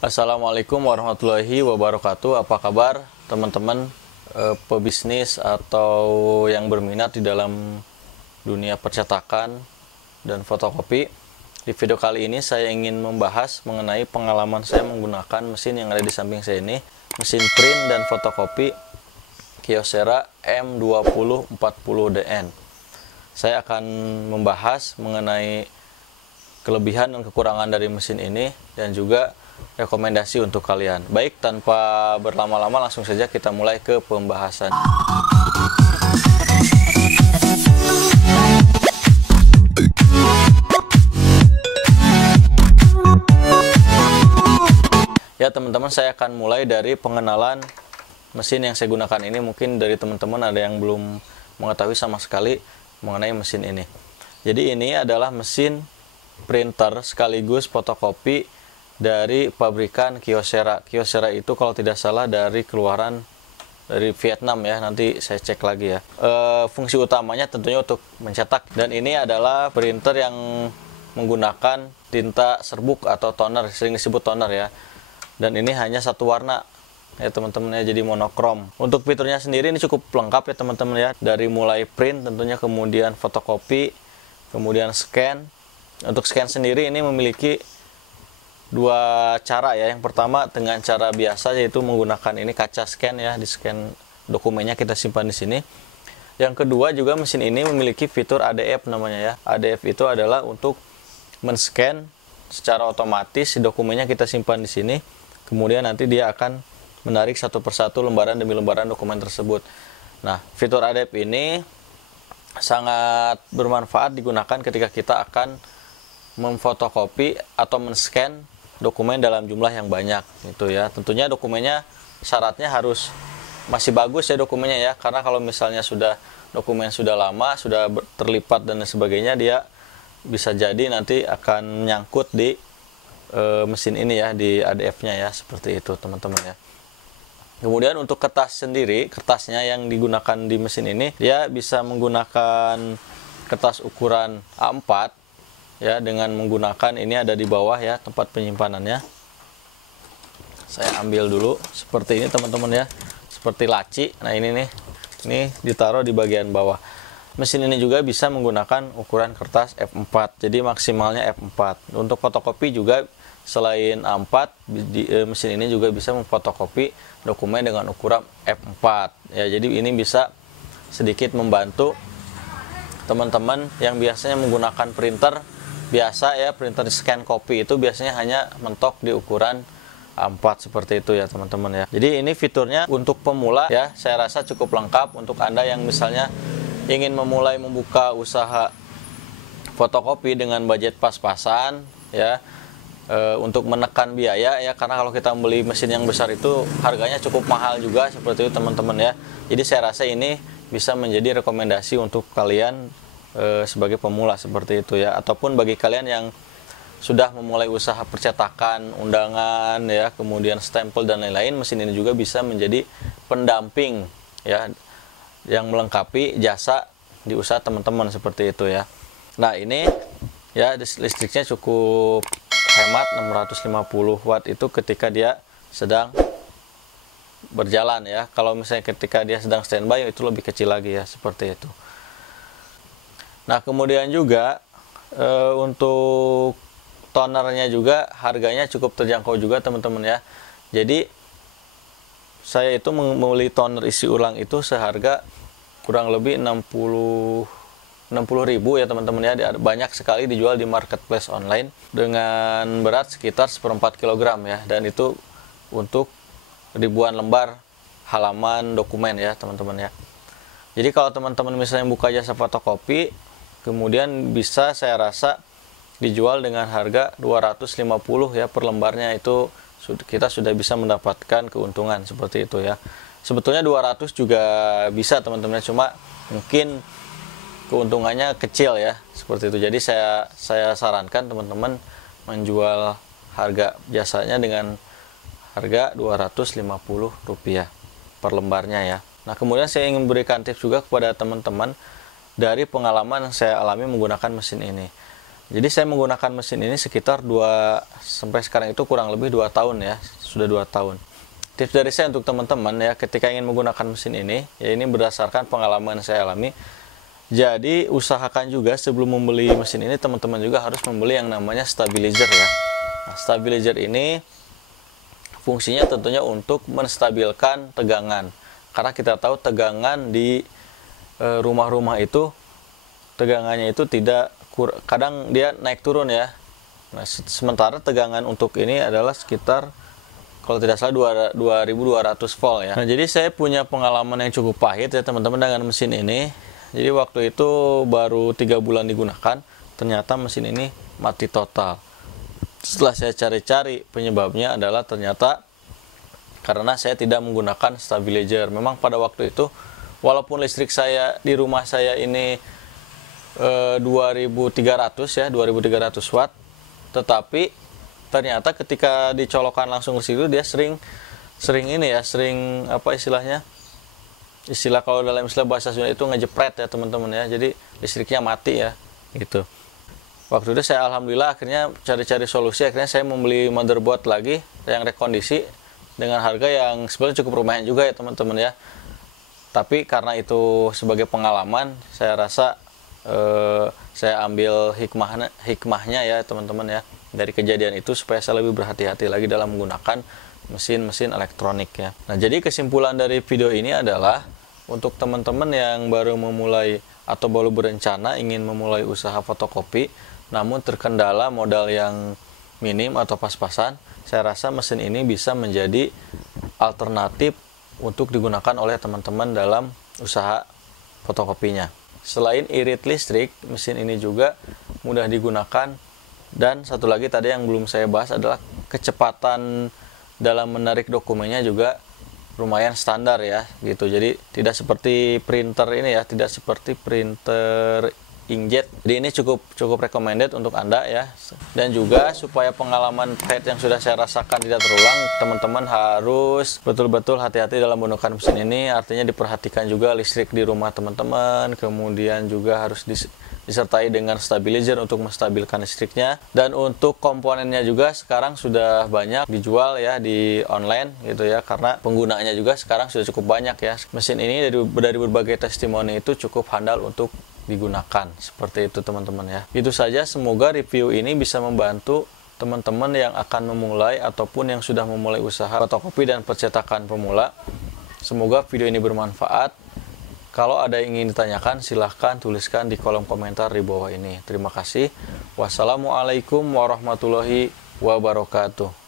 Assalamualaikum warahmatullahi wabarakatuh. Apa kabar teman-teman pebisnis atau yang berminat di dalam dunia percetakan dan fotokopi? Di video kali ini saya ingin membahas mengenai pengalaman saya menggunakan mesin yang ada di samping saya ini, mesin print dan fotokopi Kyocera M2040DN. Saya akan membahas mengenai kelebihan dan kekurangan dari mesin ini dan juga rekomendasi untuk kalian. Baik, tanpa berlama-lama langsung saja kita mulai ke pembahasan. Ya teman-teman, saya akan mulai dari pengenalan mesin yang saya gunakan ini. Mungkin dari teman-teman ada yang belum mengetahui sama sekali mengenai mesin ini. Jadi ini adalah mesin printer sekaligus fotokopi dari pabrikan Kyocera. Kyocera itu kalau tidak salah dari keluaran dari Vietnam ya, nanti saya cek lagi ya. Fungsi utamanya tentunya untuk mencetak, dan ini adalah printer yang menggunakan tinta serbuk atau toner, sering disebut toner ya. Dan ini hanya satu warna ya teman-teman ya, jadi monokrom. Untuk fiturnya sendiri ini cukup lengkap ya teman-teman ya, dari mulai print tentunya, kemudian fotokopi, kemudian scan. Untuk scan sendiri ini memiliki dua cara ya. Yang pertama dengan cara biasa, yaitu menggunakan ini kaca scan ya, di scan dokumennya kita simpan di sini. Yang kedua juga mesin ini memiliki fitur ADF namanya ya. ADF itu adalah untuk men-scan secara otomatis dokumennya kita simpan di sini. Kemudian nanti dia akan menarik satu persatu lembaran demi lembaran dokumen tersebut. Nah, fitur ADF ini sangat bermanfaat digunakan ketika kita akan memfotokopi atau men-scan dokumen dalam jumlah yang banyak itu ya. Tentunya dokumennya syaratnya harus masih bagus ya dokumennya ya, karena kalau misalnya dokumen sudah lama, sudah terlipat dan sebagainya, dia bisa jadi nanti akan nyangkut di mesin ini ya, di ADF-nya ya, seperti itu teman-teman ya. Kemudian untuk kertas sendiri, kertasnya yang digunakan di mesin ini, dia bisa menggunakan kertas ukuran A4 ya, dengan menggunakan ini ada di bawah ya tempat penyimpanannya. Saya ambil dulu seperti ini teman-teman ya, seperti laci. Nah ini nih, ini ditaruh di bagian bawah. Mesin ini juga bisa menggunakan ukuran kertas F4, jadi maksimalnya F4. Untuk fotokopi juga selain A4, mesin ini juga bisa memfotokopi dokumen dengan ukuran F4 ya. Jadi ini bisa sedikit membantu teman-teman yang biasanya menggunakan printer biasa ya, printer scan copy itu biasanya hanya mentok di ukuran A4 seperti itu ya teman-teman ya. Jadi ini fiturnya untuk pemula ya, saya rasa cukup lengkap. Untuk Anda yang misalnya ingin memulai membuka usaha fotokopi dengan budget pas-pasan ya, untuk menekan biaya ya, karena kalau kita membeli mesin yang besar itu harganya cukup mahal juga seperti itu teman-teman ya. Jadi saya rasa ini bisa menjadi rekomendasi untuk kalian sebagai pemula seperti itu ya, ataupun bagi kalian yang sudah memulai usaha percetakan, undangan ya, kemudian stempel dan lain-lain, mesin ini juga bisa menjadi pendamping ya, yang melengkapi jasa di usaha teman-teman seperti itu ya. Nah ini ya, listriknya cukup hemat, 650 watt itu ketika dia sedang berjalan ya. Kalau misalnya ketika dia sedang standby itu lebih kecil lagi ya, seperti itu. Nah kemudian juga untuk tonernya juga harganya cukup terjangkau juga teman-teman ya. Jadi saya itu membeli toner isi ulang itu seharga kurang lebih 60.000 ya teman-teman ya. Banyak sekali dijual di marketplace online dengan berat sekitar 1/4 kg ya, dan itu untuk ribuan lembar halaman dokumen ya teman-teman ya. Jadi kalau teman-teman misalnya buka jasa fotokopi, kemudian bisa saya rasa dijual dengan harga 250 ya per lembarnya, itu kita sudah bisa mendapatkan keuntungan seperti itu ya. Sebetulnya 200 juga bisa teman-teman, cuma mungkin keuntungannya kecil ya, seperti itu. Jadi saya sarankan teman-teman menjual harga jasanya dengan harga Rp250 per lembarnya ya. Nah kemudian saya ingin berikan tips juga kepada teman-teman dari pengalaman yang saya alami menggunakan mesin ini. Jadi saya menggunakan mesin ini sekitar sampai sekarang itu kurang lebih 2 tahun ya, sudah 2 tahun. Tips dari saya untuk teman-teman ya, ketika ingin menggunakan mesin ini, ya ini berdasarkan pengalaman yang saya alami. Jadi usahakan juga sebelum membeli mesin ini, teman-teman juga harus membeli yang namanya stabilizer ya. Nah, stabilizer ini fungsinya tentunya untuk menstabilkan tegangan. Karena kita tahu tegangan di rumah-rumah itu, tegangannya itu kadang dia naik turun ya. Nah, sementara tegangan untuk ini adalah sekitar, kalau tidak salah 2200 volt ya. Nah, jadi saya punya pengalaman yang cukup pahit ya teman-teman dengan mesin ini. Jadi waktu itu baru 3 bulan digunakan, ternyata mesin ini mati total. Setelah saya cari-cari, penyebabnya adalah ternyata karena saya tidak menggunakan stabilizer. Memang pada waktu itu, walaupun listrik saya di rumah saya ini 2300 ya, 2300 watt, tetapi ternyata ketika dicolokkan langsung ke situ dia sering apa istilahnya, kalau dalam istilah bahasa Sunda itu ngejepret ya teman-teman ya, jadi listriknya mati ya gitu. Waktu itu saya alhamdulillah akhirnya cari-cari solusi, akhirnya saya membeli motherboard lagi yang rekondisi dengan harga yang sebenarnya cukup lumayan juga ya teman-teman ya. Tapi karena itu sebagai pengalaman, saya rasa saya ambil hikmahnya ya teman-teman ya dari kejadian itu, supaya saya lebih berhati-hati lagi dalam menggunakan mesin-mesin elektronik ya. Nah, jadi kesimpulan dari video ini adalah untuk teman-teman yang baru memulai atau baru berencana ingin memulai usaha fotokopi namun terkendala modal yang minim atau pas-pasan, saya rasa mesin ini bisa menjadi alternatif untuk digunakan oleh teman-teman dalam usaha fotokopinya. Selain irit listrik, mesin ini juga mudah digunakan, dan satu lagi tadi yang belum saya bahas adalah kecepatan dalam menarik dokumennya juga lumayan standar ya gitu. Jadi tidak seperti printer ini ya, tidak seperti printer inkjet. Jadi ini cukup recommended untuk Anda ya. Dan juga supaya pengalaman pahit yang sudah saya rasakan tidak terulang, teman-teman harus betul-betul hati-hati dalam menggunakan mesin ini. Artinya diperhatikan juga listrik di rumah teman-teman, kemudian juga harus disertai dengan stabilizer untuk menstabilkan listriknya. Dan untuk komponennya juga sekarang sudah banyak dijual ya di online gitu ya, karena penggunaannya juga sekarang sudah cukup banyak ya. Mesin ini dari berbagai testimoni itu cukup handal untuk digunakan. Seperti itu teman-teman ya. Itu saja, semoga review ini bisa membantu teman-teman yang akan memulai ataupun yang sudah memulai usaha fotokopi dan percetakan pemula. Semoga video ini bermanfaat. Kalau ada yang ingin ditanyakan, silahkan tuliskan di kolom komentar di bawah ini. Terima kasih. Wassalamualaikum warahmatullahi wabarakatuh.